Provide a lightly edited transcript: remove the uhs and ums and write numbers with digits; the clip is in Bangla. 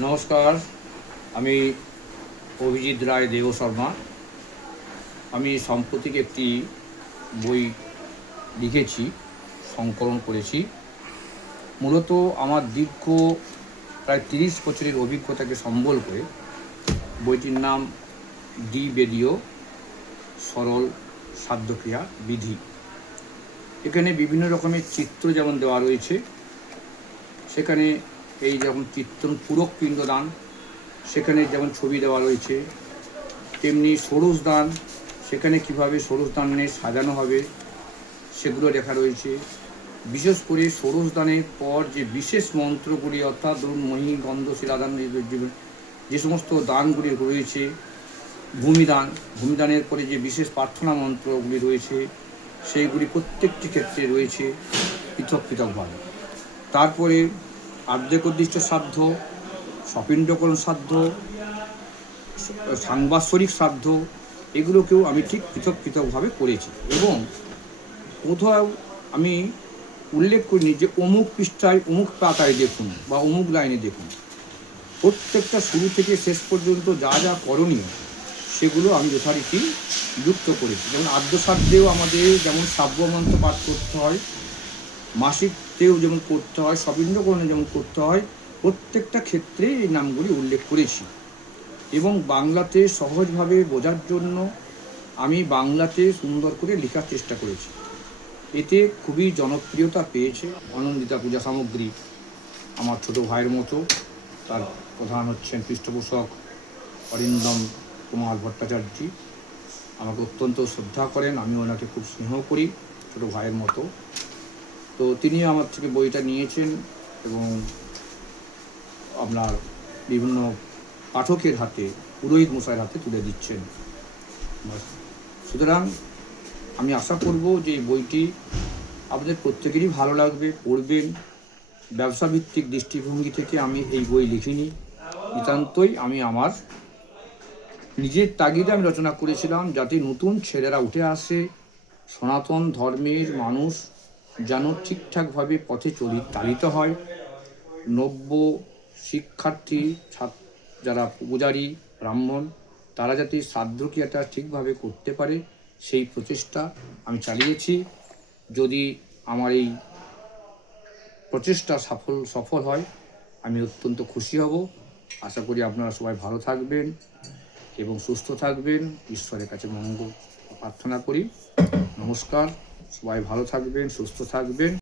নমস্কার, আমি অভিজিৎ রায় দেব শর্মা। আমি সাম্প্রতিক একটি বই লিখেছি, সংকলন করেছি। মূলত আমার দীর্ঘ প্রায় 30 বছরের অভিজ্ঞতাকে সম্বল করে বইটির নাম ডি বেদীয় সরল সাধ্যক্রিয়া বিধি। এখানে বিভিন্ন রকমের চিত্র যেমন দেওয়া রয়েছে, সেখানে এই যেমন চিত্রণ পূরক পিণ্ডদান, সেখানে যেমন ছবি দেওয়া রয়েছে, তেমনি ষোড়শদান, সেখানে কীভাবে ষোড়শদানে সাজানো হবে সেগুলো লেখা রয়েছে। বিশেষ করে ষোড়শদানের পর যে বিশেষ মন্ত্রগুলি, অর্থাৎ ধরুন মহি গন্ধ শিলাদান, যে সমস্ত দানগুলি রয়েছে, ভূমিদানের পরে যে বিশেষ প্রার্থনা মন্ত্রগুলি রয়েছে, সেইগুলি প্রত্যেকটি ক্ষেত্রে রয়েছে পৃথক পৃথকভাবে। তারপরে আর্ধেকোদ্দিষ্ট শ্রাদ্ধ, সপিণ্ডকরণ শ্রাদ্ধ, সাংবাৎসরিক শ্রাদ্ধ, এগুলোকেও আমি ঠিক পৃথক পৃথকভাবে করেছি। এবং কোথাও আমি উল্লেখ করিনি যে অমুক পৃষ্ঠায় অমুক পাতায় দেখুন বা অমুক লাইনে দেখুন। প্রত্যেকটা শুরু থেকে শেষ পর্যন্ত যা যা করণীয় সেগুলো আমি যথারীতি যুক্ত করেছি। যেমন আদ্যশ্রাদ্ধেও আমাদের যেমন শ্রাব্যমন্ত্র পাঠ করতে হয়, মাসিকতেও যেমন করতে হয়, সপিণ্ডকরণে যেমন করতে হয়, প্রত্যেকটা ক্ষেত্রে এই নামগুলি উল্লেখ করেছি। এবং বাংলাতে সহজভাবে বোঝার জন্য আমি বাংলাতে সুন্দর করে লেখার চেষ্টা করেছি। এতে খুবই জনপ্রিয়তা পেয়েছে। অনন্দিতা পূজা সামগ্রী আমার ছোট ভাইয়ের মতো, তার প্রধান হচ্ছেন পৃষ্ঠপোষক অরিন্দম কুমার ভট্টাচার্য। আমাকে অত্যন্ত শ্রদ্ধা করেন, আমি ওনাকে খুব স্নেহ করি ছোট ভাইয়ের মতো। তো তিনি আমার থেকে বইটা নিয়েছেন এবং আপনার বিভিন্ন পাঠকের হাতে, পুরোহিত মশাইয়ের হাতে তুলে দিচ্ছেন। সুতরাং আমি আশা করব যে এই বইটি আপনাদের প্রত্যেকেরই ভালো লাগবে, পড়বেন। ব্যবসাভিত্তিক দৃষ্টিভঙ্গি থেকে আমি এই বই লিখিনি, নিতান্তই আমি আমার নিজের তাগিদে আমি রচনা করেছিলাম, যাতে নতুন ছেলেরা উঠে আসে, সনাতন ধর্মের মানুষ যেন ঠিকঠাকভাবে পথে চালিত হয়। নব্য শিক্ষার্থী যারা পূজারী ব্রাহ্মণ, তারা যাতে শ্রাদ্ধক্রিয়াটা ঠিকভাবে করতে পারে, সেই প্রচেষ্টা আমি চালিয়েছি। যদি আমার এই প্রচেষ্টা সফল হয়, আমি অত্যন্ত খুশি হব। আশা করি আপনারা সবাই ভালো থাকবেন এবং সুস্থ থাকবেন, ঈশ্বরের কাছে মঙ্গল প্রার্থনা করি। নমস্কার, সবাই ভালো থাকবেন, সুস্থ থাকবেন।